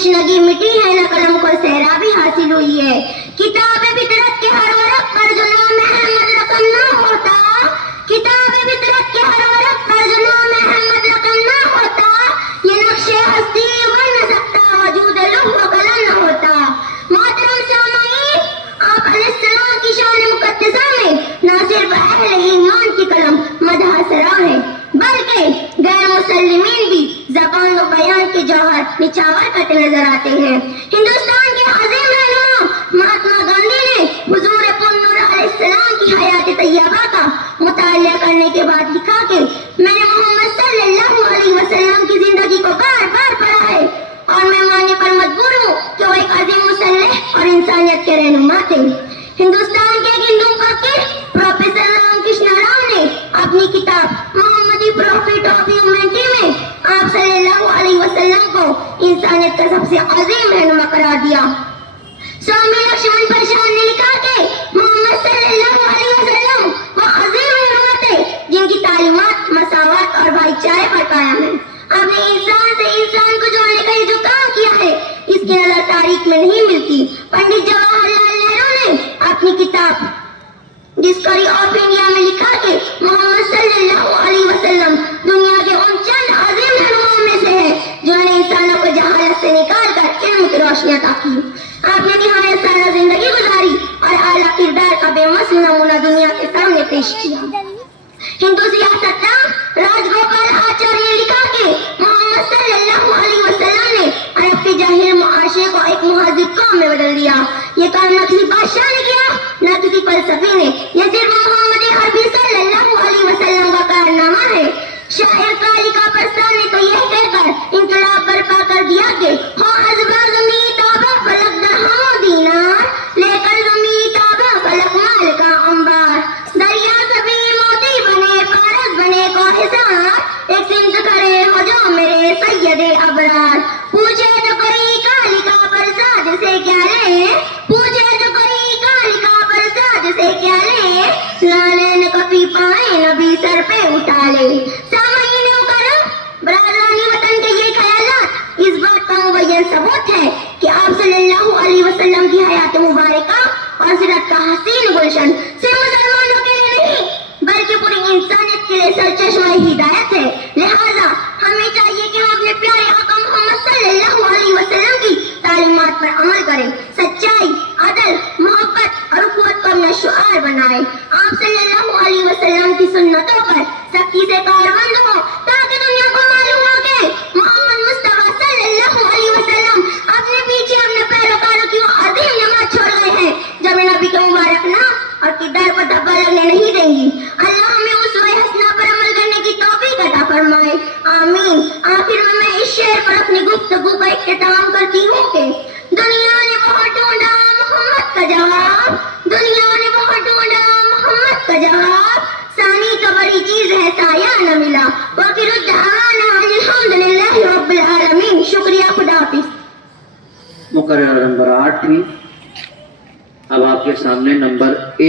तशनगी मिटी है न कलम को सहरा भी हासिल हुई है। किताब फितरत के हर वरक पर जो नाम अहमद रकम ना होता, किताब फितरत के हर वरक पर जो नाम अहमद रकम ना होता, ये नक्शे हस्ती बन न सकता, वजूद लौह व कलम न होता। मोहतरम सामईन, आप अलैहिस्सलाम की शान मुक़द्दसा में न सिर्फ अहले ईमान की कलम मदह सरा है, बल्कि गैर मुसल्लिमीन भी ज़बान व बयान के जौहर निछावर करते नजर आते हैं। हिंदुस्तान के अज़ीम रहनुमा महात्मा गांधी ने हुजूर पुन्नूर अलैहिस्सलाम की हयात तैयबा का मुतालिया करने के बाद लिखा कि मैंने मोहम्मद सल्लल्लाहु अलैहि वसल्लम की जिंदगी को बार बार पढ़ा है और मैं मानने पर मजबूर हूँ कि वो एक अजीम मुसल्लह और इंसानियत के रहनुमा थे। हिंदुस्तान के एक हिंदू फकीर प्रोफेसर रामकृष्ण राव ने अपनी किताब मोहम्मदी प्रॉफिट ऑफ ह्यूमैनिटी में आप सल्लल्लाहु अलैहि वसल्लम को इंसानियत का सबसे अजीम रहनुमा करार दिया। स्वामी लक्ष्मण प्रसाद ने लिखा कि मोहम्मद सल्लल्लाहु अलैहि वसल्लम वो अजीम रहनुमा थे जिनकी तालीमात मसावत और भाईचारे पर कायम है। आपने इंसान से इंसान को जोड़ने का ये जो काम किया है, इसकी नजर तारीख में नहीं मिलती। पंडित जवाहरलाल नेहरू ने अपनी किताब डिस्कवरी ऑफ इंडिया में लिखा कि मोहम्मद सल्लल्लाहु अलैहि वसल्लम दुनिया के उन चंद अजीम रहनुमाओं में से है जिन्होंने इंसानों को जहालत से निकाल कर इल्म की रोशनी अता की। आपने निहायत सारा जिंदगी गुजारी और आला किरदार का बेमसल नमूना दुनिया के सामने पेश किया। हिंदू सियासतदान राजगोपाल आचार्य ने लिखा कि मोहम्मद सल्लल्लाहु अलैहि वसल्लम ने अरब के जाहिल मुआशरे को एक मुहज़्ज़िब कौम में बदल दिया। ये काम न किसी बादशाह ने किया, न किसी फलसफी ने, ये सिर्फ मोहम्मद अरबी सल्लल्लाहु अलैहि वसल्लम का कारनामा है। शायर कालिका प्रसाद ने तो यह कहकर इंकलाब बर्पा कर दिया कि हो अज़बर ज़मी ताबा फलक दरहम दीनार, लेकर ज़मी ताबा फलक माल का अंबार, दरिया सभी मोती बने पारस बने को हिसार, एक सिंध करे हो जो मेरे सैयदे अबरार। पूछे तो कोई कालिका प्रसाद से क्या ले, पूछे तो कोई कालिका प्रसाद से क्या ले, लाले न कभी पाए नबी सर पे उठा ले। बरादरानी वतन के ये ख्यालात इस बात का मुबय्यन सबूत है कि आप सल्लल्लाहु अलैहि वसल्लम की हयात मुबारका और सीरत का हसीन गुलशन सिर्फ मुसलमानों के लिए नहीं बल्कि पूरी इंसानियत के लिए सरचश्मा हिदायत है। लिहाजा हमें चाहिए कि हम अपने प्यारे आका मोहम्मद सल्लल्लाहु अलैहि वसल्लम की तालीमात पर अमल करें, सच्चाई, अदल, मोहब्बत और उखुवत को अपना शुआर बनाएं। आप सल्लल्लाहु अलैहि वसल्लम की सुन्नतों पर सख्ती से कारबंद हो ताकि दुनिया को मालूम हो कि मोहम्मद मुस्तफा सल्लल्लाहु अलैहि वसल्लम अपने पीछे अपने पैरोकारों की वो अजीम नमाज छोड़ गए हैं जो नबी के मुबारक नाम और किरदार पर धब्बा लगने नहीं देंगी। अल्लाह हमें उस हसना पर अमल करने की तौफीक अता फरमाए, आमीन। आखिर में मैं इस शेर पर अपनी गुफ्तगू का इख्तिताम करती हूँ कि दुनिया ने बहुत ढूंढा मोहम्मद का जवाब, दुनिया ने बहुत ढूंढा मोहम्मद का जवाब, सानी तो बड़ी चीज है साया न मिला, वकीरुद्दआवाना अल्हम्दुलिल्लाहि रब्बिल आलमीन। शुक्रिया, खुदा हाफिज। मुकर्रर नंबर 8 अब आपके सामने नंबर